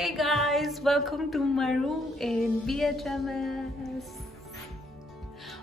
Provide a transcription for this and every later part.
Hey guys, welcome to my room in BHMS.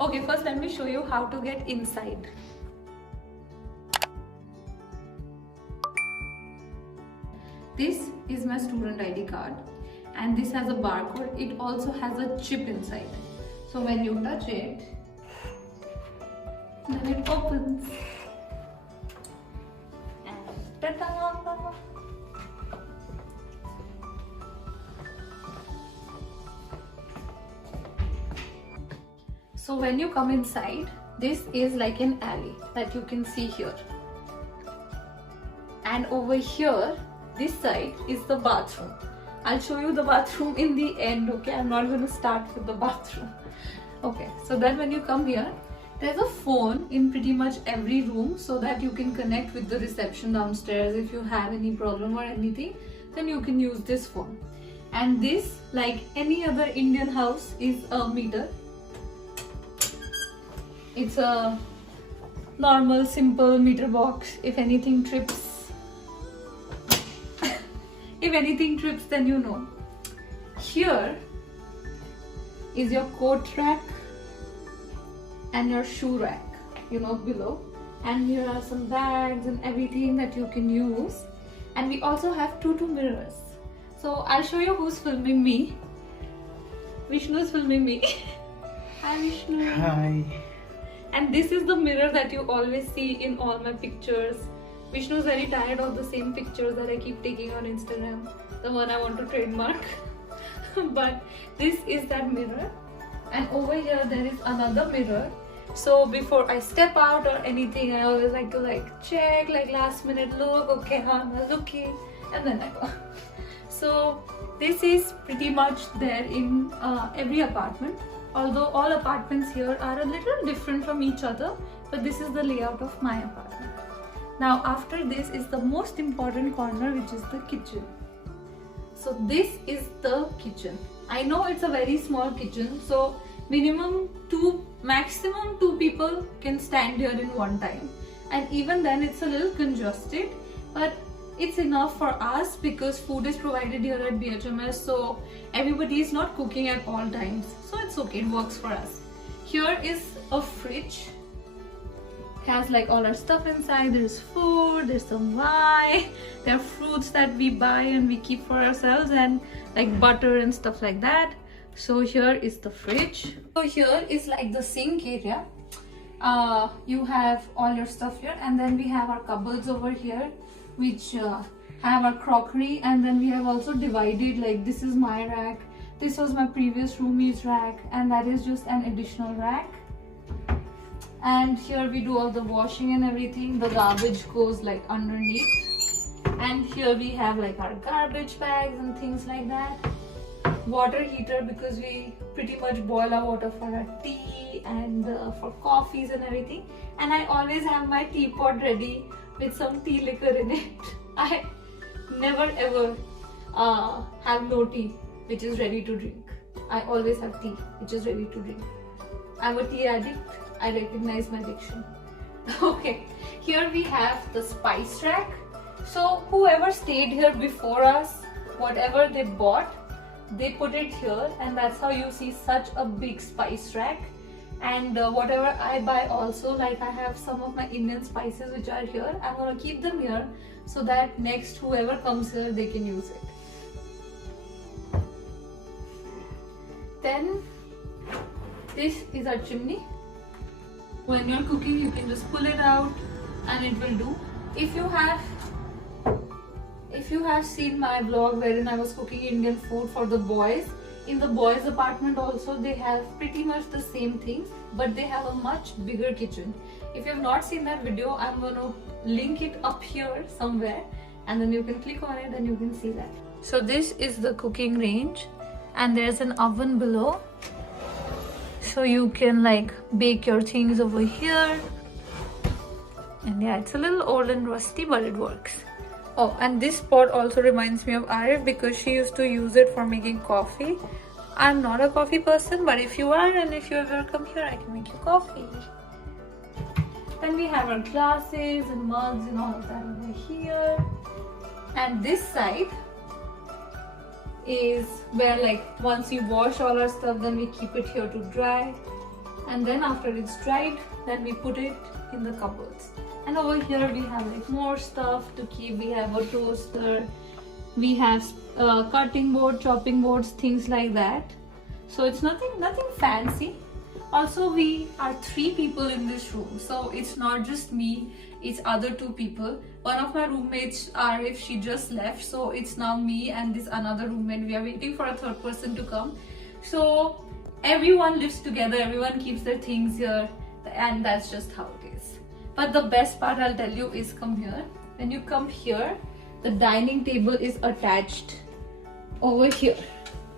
Okay, first let me show you how to get inside. This is my student ID card and this has a barcode. It also has a chip inside. So when you touch it, then it opens. And ta-da! So when you come inside, this is like an alley that you can see here. And over here, this side is the bathroom. I'll show you the bathroom in the end, okay? I'm not going to start with the bathroom. Okay, so then when you come here, there's a phone in pretty much every room so that you can connect with the reception downstairs. If you have any problem or anything, then you can use this phone. And this, like any other Indian house, is a meter. It's a normal, simple meter box. If anything trips, then you know. Here is your coat rack and your shoe rack, below. And here are some bags and everything that you can use. And we also have two mirrors. So I'll show you who's filming me. Vishnu is filming me. Hi Vishnu. Hi. And this is the mirror that you always see in all my pictures. Vishnu is very tired of the same pictures that I keep taking on Instagram, the one I want to trademark. But this is that mirror. And over here there is another mirror. So before I step out or anything, I always like to check, last minute look, okay, how am I looking? And then I go. So this is pretty much there in every apartment. Although all apartments here are a little different from each other, but this is the layout of my apartment. Now after this is the most important corner, which is the kitchen. So this is the kitchen. I know it's a very small kitchen, so maximum two people can stand here in one time. And even then it's a little congested, but it's enough for us because food is provided here at BHMS, so everybody is not cooking at all times. So it's okay, it works for us. Here is a fridge. It has all our stuff inside. There's food, there's some wine, there are fruits that we buy and we keep for ourselves, and butter and stuff like that. So here is the fridge. So here is the sink area. You have all your stuff here, and then we have our cupboards over here, which have our crockery, and then we have also divided, this is my rack, this was my previous roomie's rack, and that is just an additional rack. And here we do all the washing and everything. The garbage goes underneath, and here we have our garbage bags and things like that. Water heater, because we pretty much boil our water for our tea and for coffees and everything. And I always have my teapot ready with some tea liquor in it. I never ever have no tea which is ready to drink. I always have tea which is ready to drink. I'm a tea addict. I recognize my addiction. Okay, here we have the spice rack. So whoever stayed here before us, whatever they bought, they put it here, and that's how you see such a big spice rack. And whatever I buy also, I have some of my Indian spices which are here. I'm gonna keep them here so that next whoever comes here, they can use it. Then this is our chimney. When you're cooking, you can just pull it out and it will do. If you have seen my vlog wherein I was cooking Indian food for the boys, in the boys' apartment also they have pretty much the same things, but they have a much bigger kitchen. If you have not seen that video, I'm gonna link it up here somewhere, and then you can click on it and you can see that. So this is the cooking range, and there's an oven below, so you can bake your things over here. And yeah, it's a little old and rusty, but it works. Oh, and this pot also reminds me of Arif because she used to use it for making coffee. I'm not a coffee person, but if you are and if you ever come here, I can make you coffee. Then we have our glasses and mugs and all of that over here. And this side is where, like, once we wash all our stuff, then we keep it here to dry, and then after it's dried, then we put it in the cupboards. And over here we have like more stuff to keep. We have a toaster, we have cutting board, chopping boards, things like that. So it's nothing fancy. Also, we are 3 people in this room, so it's not just me, it's other 2 people. One of my roommates, Arif, she just left, so it's now me and this another roommate. We are waiting for a 3rd person to come. So everyone lives together, everyone keeps their things here, and that's just how it is. But the best part, I'll tell you, is come here. When you come here, the dining table is attached over here,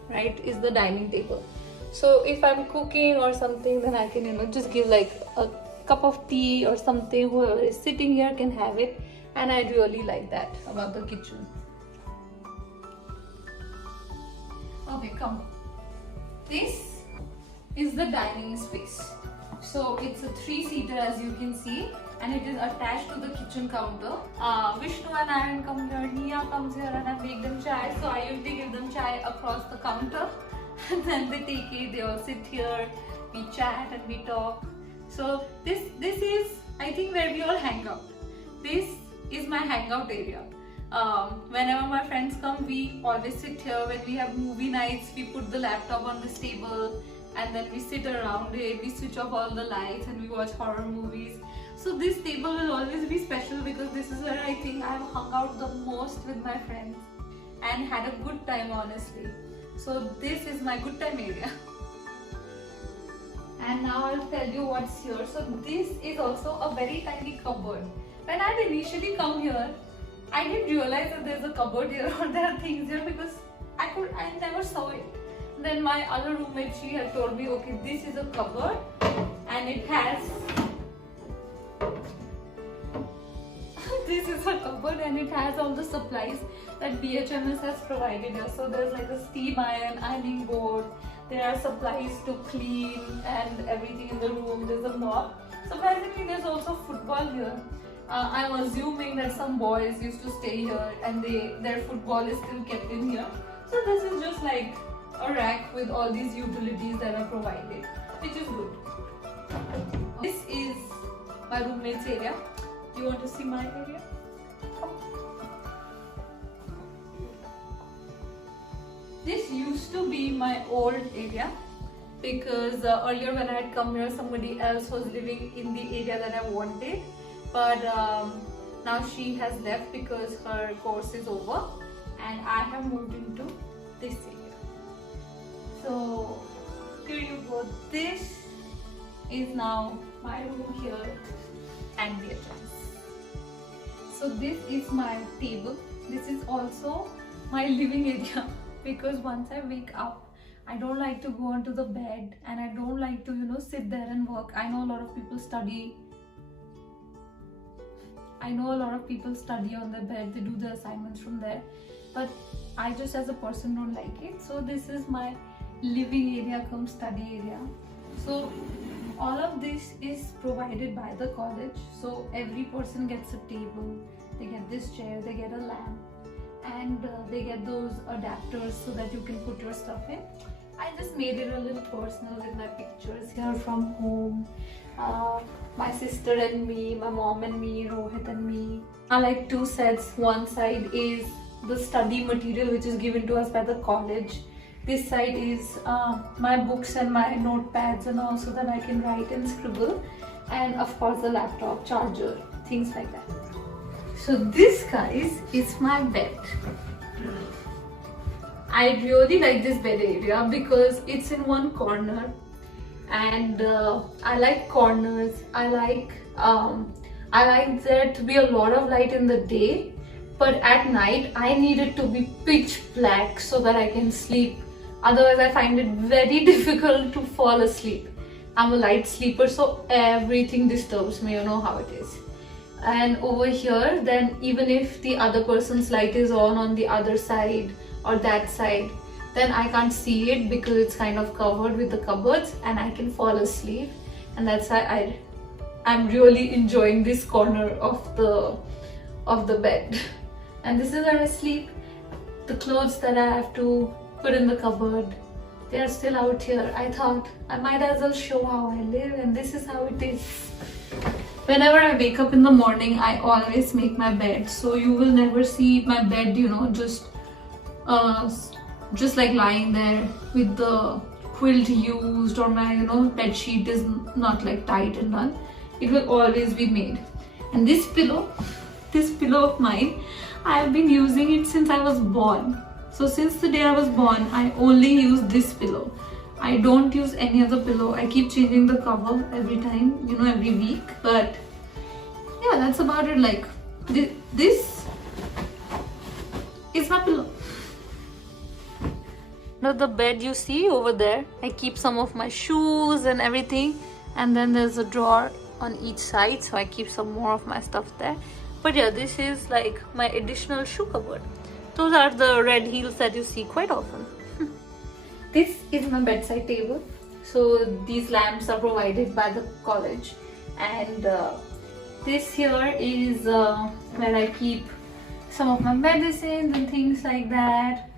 right? Is the dining table. So if I'm cooking or something, then I can, you know, just give like a cup of tea or something. Whoever is sitting here can have it, and I really like that about the kitchen. Okay, come. This is the dining space. So it's a 3-seater, as you can see, and it is attached to the kitchen counter. Vishnu and Aaron come here, Nia comes here, and I make them chai. So I usually give them chai across the counter. And then they take it, they all sit here, we chat and we talk. So this is, I think, where we all hang out. This is my hangout area. Whenever my friends come, we always sit here. When we have movie nights, we put the laptop on this table and then we sit around it, we switch off all the lights and we watch horror movies. So this table will always be special because this is where I think I've hung out the most with my friends and had a good time, honestly. So this is my good time area. And now I'll tell you what's here. So this is also a very tiny cupboard. When I initially come here, I didn't realize that there's a cupboard here or there are things here because I never saw it. Then my other roommate, she had told me, okay, this is a cupboard and it has this is a cupboard and it has all the supplies that BHMS has provided here. So there's like a steam iron, ironing board, there are supplies to clean and everything in the room, there's a mop. Surprisingly, there's also football here. I'm assuming that some boys used to stay here and their football is still kept in here. So this is just like a rack with all these utilities that are provided, which is good. This is my roommate's area. You want to see my area? This used to be my old area because earlier when I had come here, somebody else was living in the area that I wanted. But now she has left because her course is over and I have moved into this area. So here you go. This is now my room here and the entrance. So this is my table. This is also my living area because once I wake up, I don't like to go onto the bed and I don't like to, sit there and work. I know a lot of people study. On their bed, they do the assignments from there. But I just as a person don't like it. So this is my living area cum study area. So all of this is provided by the college. So every person gets a table, they get this chair, they get a lamp, and they get those adapters so that you can put your stuff in. I just made it a little personal with my pictures here from home. My sister and me, my mom and me, Rohit and me. I like 2 sets. One side is the study material which is given to us by the college. This side is my books and my notepads and all so that I can write and scribble. And of course the laptop, charger, things like that. So this, guys, is my bed. I really like this bed area because it's in one corner. And I like corners. I like there to be a lot of light in the day, but at night I need it to be pitch black so that I can sleep. Otherwise I find it very difficult to fall asleep. I'm a light sleeper, so everything disturbs me, you know how it is. And over here, then even if the other person's light is on the other side or that side, then I can't see it because it's kind of covered with the cupboards and I can fall asleep. And that's why I'm really enjoying this corner of the bed. And this is where I sleep. the clothes that I have to put in the cupboard, they are still out here. I thought I might as well show how I live, and this is how it is. Whenever I wake up in the morning, I always make my bed. So you will never see my bed, just like lying there with the quilt used, or my bed sheet is not like tight and done. It will always be made. And this pillow of mine, I have been using it since I was born. So since the day I was born, I only use this pillow. I don't use any other pillow. I keep changing the cover every time, every week. But yeah, that's about it. Like this is my pillow. Now the bed you see over there, I keep some of my shoes and everything. And then there's a drawer on each side, so I keep some more of my stuff there. But yeah, this is like my additional shoe cupboard. Those are the red heels that you see quite often. This is my bedside table. So these lamps are provided by the college, and this here is where I keep some of my medicines and things like that.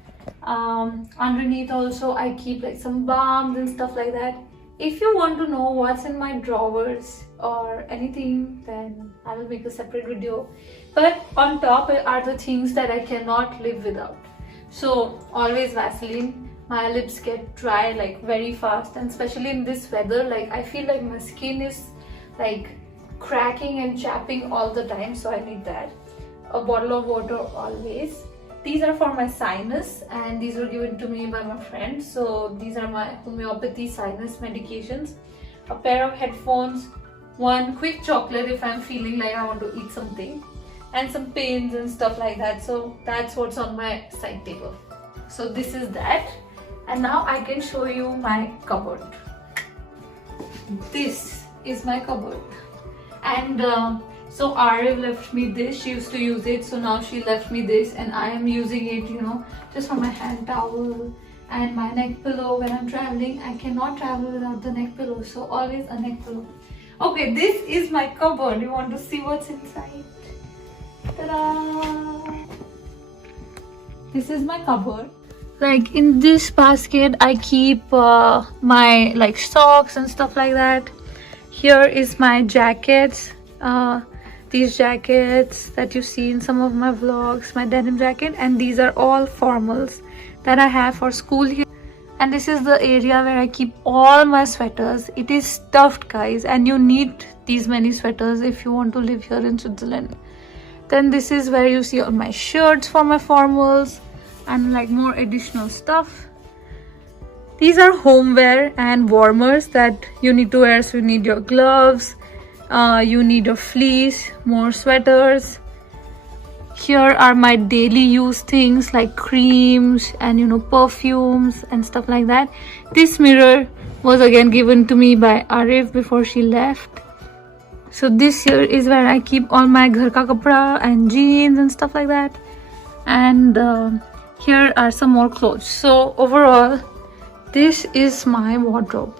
Underneath also I keep like some balms and stuff like that. If you want to know what's in my drawers or anything, then I will make a separate video. But on top are the things that I cannot live without. So always Vaseline. My lips get dry like very fast, and especially in this weather, like I feel like my skin is like cracking and chapping all the time, so I need that. A bottle of water always. These are for my sinus, and these were given to me by my friend. So these are my homeopathy sinus medications. A pair of headphones, one quick chocolate if I'm feeling like I want to eat something, and some pens and stuff like that. So that's what's on my side table. So this is that. And now I can show you my cupboard. This is my cupboard. And so Arif left me this. She used to use it, so now she left me this, and I am using it, just for my hand towel and my neck pillow. When I'm traveling, I cannot travel without the neck pillow, so always a neck pillow. Okay, this is my cupboard. You want to see what's inside? Ta-da! This is my cupboard. Like in this basket, I keep my like socks and stuff like that. Here is my jackets. These jackets that you see in some of my vlogs, my denim jacket, and these are all formals that I have for school here. And this is the area where I keep all my sweaters. It is stuffed, guys, and you need these many sweaters if you want to live here in Switzerland. Then this is where you see all my shirts for my formals and like more additional stuff. These are homeware and warmers that you need to wear. So you need your gloves, you need your fleece, more sweaters. Here are my daily use things like creams and perfumes and stuff like that. This mirror was again given to me by Arif before she left. So this here is where I keep all my ghar ka kapda and jeans and stuff like that. And here are some more clothes. So overall, this is my wardrobe.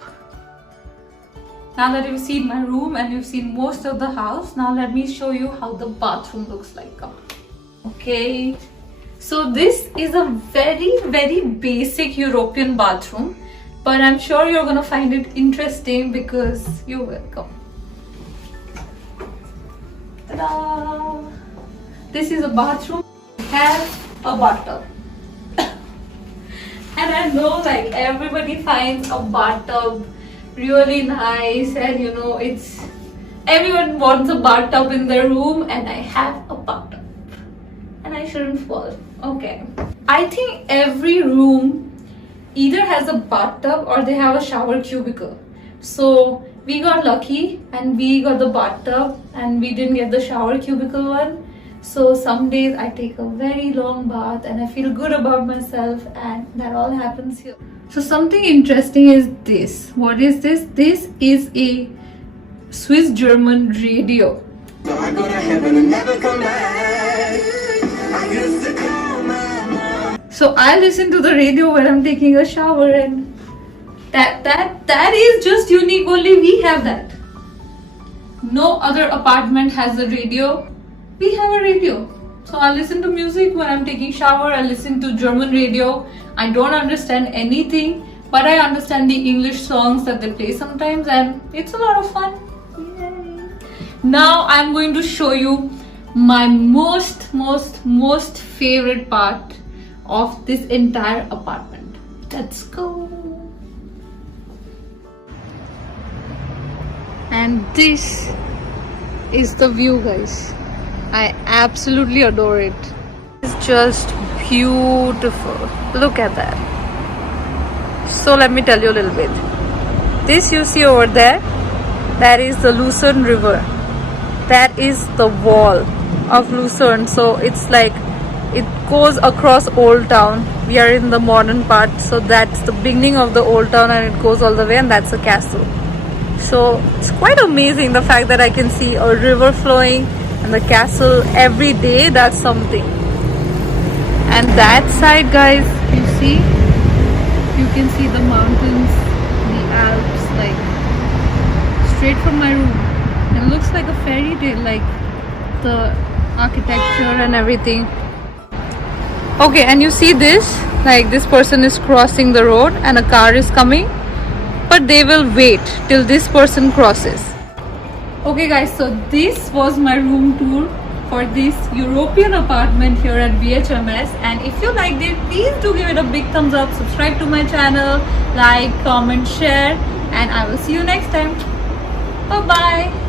Now that you've seen my room and you've seen most of the house, now let me show you how the bathroom looks like. Okay, so this is a very basic European bathroom, but I'm sure you're gonna find it interesting because you're welcome. Ta-da! This is a bathroom. It has a bathtub. And I know like everybody finds a bathtub really nice, and it's everyone wants a bathtub in their room, and I have a bathtub and I shouldn't fall. Okay, I think every room either has a bathtub or they have a shower cubicle. So we got lucky and we got the bathtub and we didn't get the shower cubicle one. So some days I take a very long bath and I feel good about myself, and that all happens here. So something interesting is this. What is this? This is a Swiss German radio. So I go to heaven and never come back. I used to call my mom. So I listen to the radio when I'm taking a shower, and that is just unique. Only we have that. No other apartment has a radio. We have a radio. So I listen to music when I'm taking shower. I listen to German radio. I don't understand anything, but I understand the English songs that they play sometimes, and it's a lot of fun. Yay. Now I'm going to show you my most favorite part of this entire apartment. Let's go. And this is the view, guys. I absolutely adore it. It's just beautiful. Look at that. So let me tell you a little bit. This you see over there, that is the Lucerne River. That is the wall of Lucerne. So it's like it goes across Old Town. We are in the modern part, so that's the beginning of the Old Town, and it goes all the way, and that's a castle. So it's quite amazing, the fact that I can see a river flowing and the castle every day. That's something. And that side, guys, you can see the mountains, the Alps, like straight from my room. It looks like a fairy tale, like the architecture and everything. Okay, and you see this, like this person is crossing the road and a car is coming, but they will wait till this person crosses. Okay guys, so this was my room tour for this European apartment here at BHMS, and if you liked it, please do give it a big thumbs up, subscribe to my channel, like, comment, share, and I will see you next time. Bye bye.